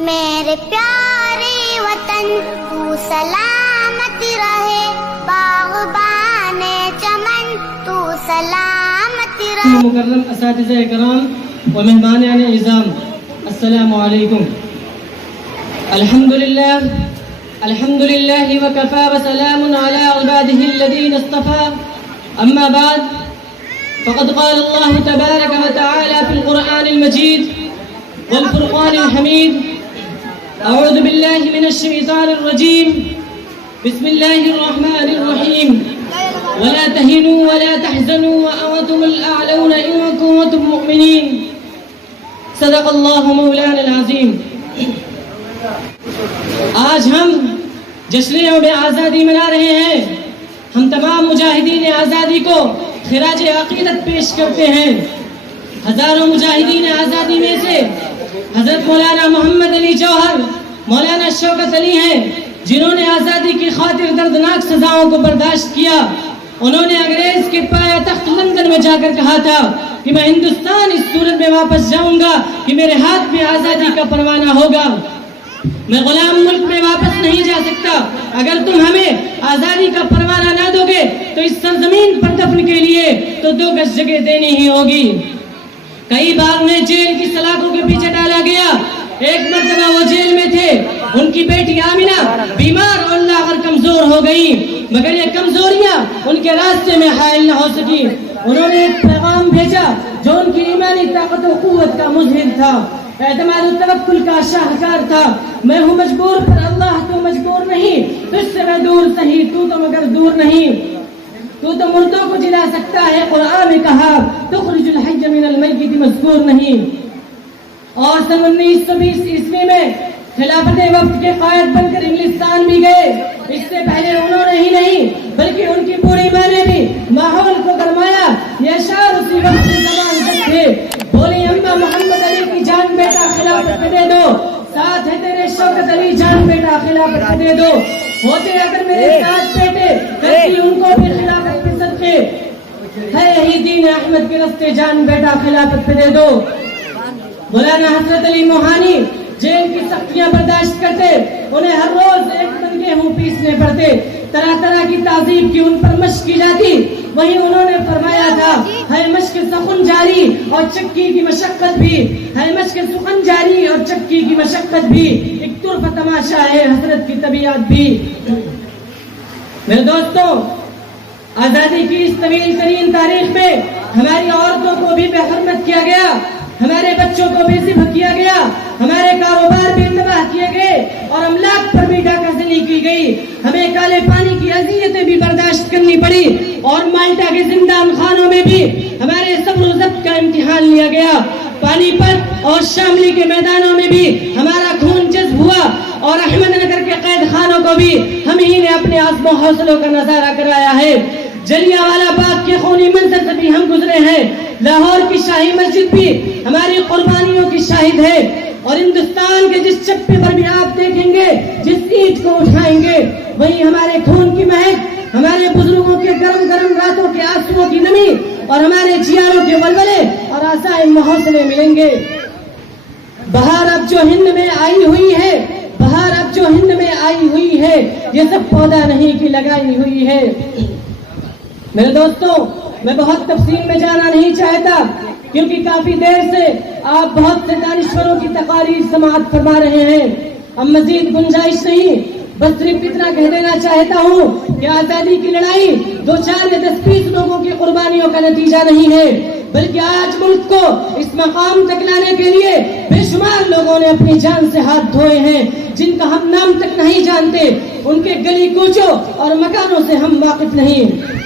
میرے پیارے وطن تو سلامت رہے، باغبان چمن تو سلامت رہے۔ مکرم اساتذہ کرام و مہمان اعظام، السلام علیکم۔ الحمدللہ وکفى وسلام على عباده الذين اصطفى، اما بعد فقد قال الله تبارك وتعالى في القرآن المجيد والفرقان الحميد: أعوذ بالله من الشيطان الرجيم، بسم الله الرحمن الرحيم، ولا تهنوا ولا تحزنوا وأنتم الأعلون إن كنتم مؤمنين، صدق الله مولانا العظيم۔ آج ہم جشن یوم آزادی منا رہے ہیں۔ ہم تمام مجاہدین آزادی کو خراج عقیدت پیش کرتے ہیں۔ ہزاروں مجاہدین آزادی میں سے حضرت مولانا محمد علی جوہر، مولانا شوکت علی ہیں، جنہوں نے آزادی کی خاطر دردناک سزاؤں کو برداشت کیا۔ انہوں نے انگریز کے پایا تخت لندن میں جا کر کہا تھا کہ میں ہندوستان اس صورت میں واپس جاؤں گا کہ میرے ہاتھ میں آزادی کا پروانہ ہوگا، میں غلام ملک میں واپس نہیں جا سکتا۔ اگر تم ہمیں آزادی کا پروانہ نہ دو گے تو اس سرزمین پر دفن کے لیے تو 2 گز جگہ دینی ہی ہوگی۔ کئی بار انہیں جیل کی سلاخوں کے پیچھے ڈالا گیا۔ ایک مرتبہ وہ جیل میں تھے، ان کی بیٹی آمینہ بیمار اور لاغر کمزور ہو گئی، مگر یہ کمزوریاں ان کے راستے میں حائل نہ ہو سکی۔ انہوں نے ایک پیغام بھیجا جو ان کی ایمانی طاقت و قوت کا مظہر تھا، اعتماد و توکل کا شاہکار تھا۔ میں ہوں مجبور پر اللہ تو مجبور نہیں، تجھ سے میں دور سہی تو مگر دور نہیں، تو مردوں کو جلا سکتا ہے، قرآن میں کہا تخرج الحی من المیت مذکور نہیں۔ اور سن 1920 عیسوی میں خلافت وفد کے قائد بن کر انگلستان بھی گئے۔ اس سے پہلے انہوں نے ہی نہیں بلکہ ان کی پوری ماں نے بھی ماحول کو گرمایا۔ یہ اشعار اسی وقت سے زبان تک تھے۔ بولی اماں محمد علی کی جان بیٹا خلافت پہ دے دو، ساتھ ہے تیرے شوکت علی جان بیٹا خلافت پہ دے دو، ہوتے اگر میرے ساتھ بیٹے کرتی ان کو بھی خلافت پہ صدقے، ہے یہی دین احمد کے رستے جان بیٹا خلافت پہ دے دو۔ مولانا حضرت علی موہانی جیل کی سختیاں برداشت کرتے، انہیں ہر روز 1 ٹن گیہوں پیسنے پڑتے، طرح طرح کی تعذیب کی ان پر مشق کی جاتی۔ وہیں انہوں نے فرمایا تھا ہے مشق سخن جاری اور چکی کی مشقت بھی، ہے مشق سخن جاری اور چکی کی مشقت بھی، ایک طرف تماشا ہے حضرت کی طبیعت بھی۔ میرے دوستوں، آزادی کی اس طویل ترین تاریخ میں ہماری عورتوں کو بھی بے حرمت کیا گیا، ہمارے بچوں کو بھی ذبح کیا گیا، ہمارے کاروبار بھی تباہ کیے گئے اور املاک پر بھی ڈاکہ زنی کی گئی۔ ہمیں کالے پانی کی اذیتیں بھی برداشت کرنی پڑی اور مالٹا کے زندان خانوں میں بھی ہمارے صبر و ضبط کا امتحان لیا گیا۔ پانی پت اور شاملی کے میدانوں میں بھی ہمارا خون جذب ہوا اور احمد نگر کے قید خانوں کو بھی ہم ہی نے اپنے عزم و حوصلوں کا نظارہ کرایا ہے۔ جلیانوالہ باغ کے خونی منظر سے بھی ہم گزرے ہیں۔ لاہور کی شاہی مسجد بھی ہماری قربانیوں کی شاہد ہے، اور ہندوستان کے جس چپے پر بھی آپ دیکھیں گے، جس اینٹ کو اٹھائیں گے، وہیں ہمارے خون کی مہک، ہمارے بزرگوں کے گرم گرم راتوں کے آنسوؤں کی نمی اور ہمارے جیاروں کے ولولے اور عزائم و حوصلے ملیں گے۔ بہار اب جو ہند میں آئی ہوئی ہے، بہار اب جو ہند میں آئی ہوئی ہے، یہ سب پودا نہیں کی لگائی ہوئی ہے۔ میرے دوستوں، میں بہت تفصیل میں جانا نہیں چاہتا کیونکہ کافی دیر سے آپ بہت سے دانشوروں کی تقاریر سماعت فرما رہے ہیں۔ اب مزید گنجائش نہیں، بس صرف اتنا کہہ دینا چاہتا ہوں کہ آزادی کی لڑائی 2 4 یا 10 20 لوگوں کی قربانیوں کا نتیجہ نہیں ہے، بلکہ آج ملک کو اس مقام تک لانے کے لیے بے شمار لوگوں نے اپنی جان سے ہاتھ دھوئے ہیں، جن کا ہم نام تک نہیں جانتے، ان کے گلی کوچوں اور مکانوں سے ہم واقف نہیں۔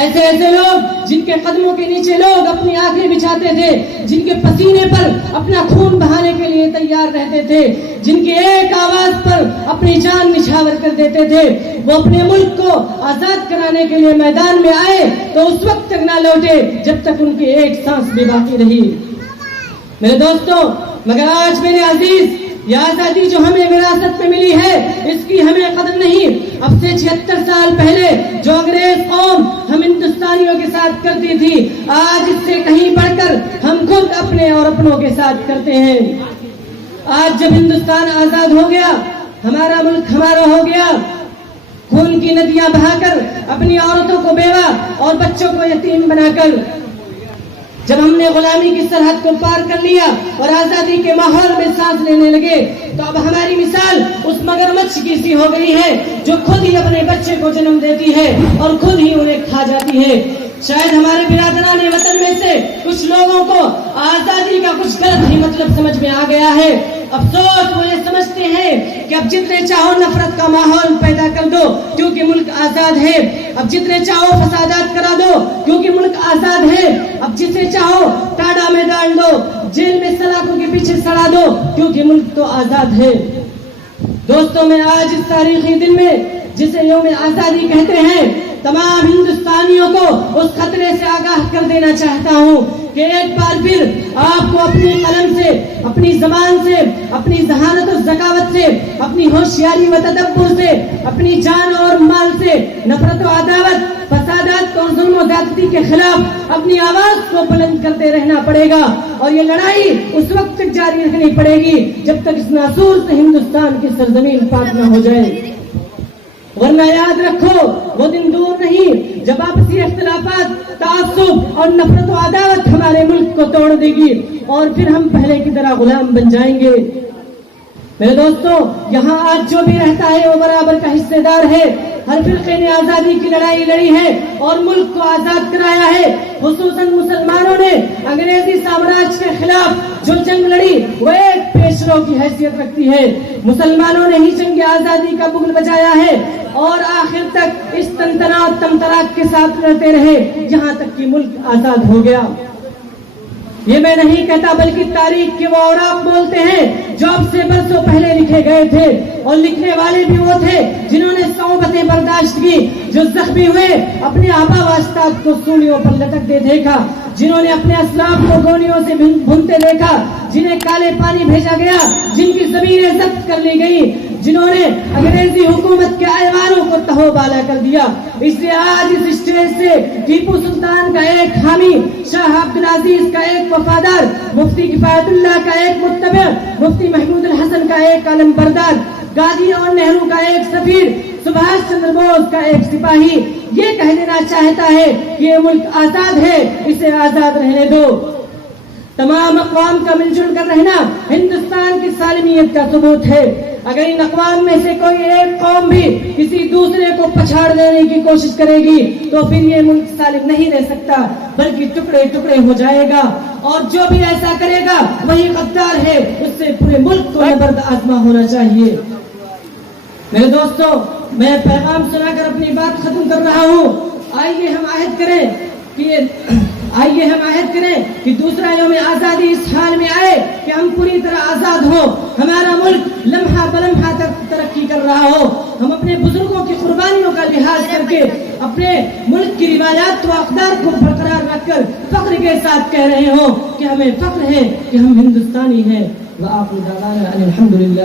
ایسے لوگ جن کے قدموں کے نیچے لوگ اپنی آنکھیں بچھاتے تھے، جن کے پسینے پر اپنا خون بہانے کے لیے تیار رہتے تھے، جن کی ایک آواز پر اپنی جان نچھاور کر دیتے تھے، وہ اپنے ملک کو آزاد کرانے کے لیے میدان میں آئے تو اس وقت تک نہ لوٹے جب تک ان کی ایک سانس بھی باقی رہی۔ میرے دوستوں، مگر آج میرے عزیز، یہ آزادی جو ہمیں وراثت میں ملی ہے، اس کی ہمیں قدر نہیں۔ اب سے 76 سال پہلے جو انگریز قوم ہم ہندوستانیوں کے ساتھ کرتی تھی، آج اس سے کہیں بڑھ کر ہم خود اپنے اور اپنوں کے ساتھ کرتے ہیں۔ آج جب ہندوستان آزاد ہو گیا، ہمارا ملک ہمارا ہو گیا، خون کی ندیاں بہا کر، اپنی عورتوں کو بیوہ اور بچوں کو یتیم بنا کر، جب ہم نے غلامی کی سرحد کو پار کر لیا اور آزادی کے ماحول میں سانس لینے لگے، تو اب ہماری مثال اس مگرمچھ کی سی ہو گئی ہے جو خود ہی اپنے بچے کو جنم دیتی ہے اور خود ہی انہیں کھا جاتی ہے۔ شاید ہمارے برادران وطن میں سے کچھ لوگوں کو آزادی کا کچھ غلط ہی مطلب سمجھ میں آ گیا ہے۔ افسوس، وہ یہ سمجھتے ہیں کہ اب جتنے چاہو نفرت کا ماحول پیدا کر دو کیونکہ ملک آزاد ہے، اب جتنے چاہو فسادات کرا دو کیونکہ ملک آزاد ہے، اب جتنے چاہو ٹاڈا میں ڈال دو، جیل میں سلاخوں کے پیچھے سڑا دو کیونکہ ملک تو آزاد ہے۔ دوستوں، میں آج اس تاریخی دن میں جسے یوم آزادی کہتے ہیں، تمام ہندوستانیوں کو اس خطرے سے آگاہ کر دینا چاہتا ہوں کہ ایک بار پھر آپ کو اپنی قلم سے، اپنی زبان سے، اپنی ذہانت و ذکاوت سے، اپنی ہوشیاری و تدبر سے، اپنی جان اور مال سے نفرت و عداوت، فسادات اور ظلم و زیادتی کے خلاف اپنی آواز کو بلند کرتے رہنا پڑے گا، اور یہ لڑائی اس وقت تک جاری رکھنی پڑے گی جب تک اس ناسور سے ہندوستان کی سرزمین پاک نہ ہو جائے۔ ورنہ یاد رکھو، وہ دن دور نہیں جب آپسی اختلافات، تعصب اور نفرت و عداوت ہمارے ملک کو توڑ دے گی اور پھر ہم پہلے کی طرح غلام بن جائیں گے۔ میرے دوستوں، یہاں آج جو بھی رہتا ہے وہ برابر کا حصے دار ہے۔ ہر فرقے نے آزادی کی لڑائی لڑی ہے اور ملک کو آزاد کرایا ہے۔ خصوصاً مسلمانوں نے انگریزی سامراج کے خلاف جو جنگ لڑی وہ ایک پیشرو کی حیثیت رکھتی ہے۔ مسلمانوں نے ہی جنگ آزادی کا بگل بجایا ہے اور آخر تک اس تنتناک تمتراک کے ساتھ لڑتے رہے یہاں تک کہ ملک آزاد ہو گیا۔ یہ میں نہیں کہتا بلکہ تاریخ کے وہ اوراق بولتے ہیں جو اب سے برسوں پہلے لکھے گئے تھے، اور لکھنے والے بھی وہ تھے جنہوں نے صعوبتیں برداشت کی، جو زخمی ہوئے اپنے آبا و اجداد کو سولیوں پر لٹکتے دیکھا، جنہوں نے اپنے اسلاف کو گولیوں سے بھونتے دیکھا، جنہیں کالے پانی بھیجا گیا، جن کی زمینیں ضبط کر لی گئی، جنہوں نے انگریزی حکومت کے ایوانوں کو تہو بالا کر دیا۔ اس لیے آج اس اسٹیج سے ٹیپو سلطان کا ایک حامی، شاہ عبد العزیز کا ایک وفادار، مفتی کفایت اللہ کا ایک متبع، مفتی محمود الحسن کا ایک علم بردار، گاندھی اور نہرو کا ایک سفیر، سبھاش چندر بوس کا ایک سپاہی یہ کہہ دینا چاہتا ہے کہ یہ ملک آزاد ہے، اسے آزاد رہنے دو۔ تمام اقوام کا مل جل کر رہنا ہندوستان کی سالمیت کا ثبوت ہے۔ اگر ان اقوام میں سے کوئی ایک قوم بھی کسی دوسرے کو پچھاڑ دینے کی کوشش کرے گی تو پھر یہ ملک سالم نہیں رہ سکتا بلکہ ٹکڑے ٹکڑے ہو جائے گا، اور جو بھی ایسا کرے گا وہی غدار ہے، اس سے پورے ملک کو نبرد آزما ہونا چاہیے۔ میرے دوستوں، میں پیغام سنا کر اپنی بات ختم کر رہا ہوں۔ آئیے ہم عہد کریں کہ دوسرا یوم آزادی اس حال میں آئے کہ ہم پوری طرح آزاد ہو، ہمارا ملک لمحہ بلمحہ تک ترقی کر رہا ہو، ہم اپنے بزرگوں کی قربانیوں کا لحاظ کر کے اپنے ملک کی روایات و اقدار کو برقرار رکھ کر فخر کے ساتھ کہہ رہے ہوں کہ ہمیں فخر ہے کہ ہم ہندوستانی ہیں۔ وآخر دعوانا ان الحمدللہ۔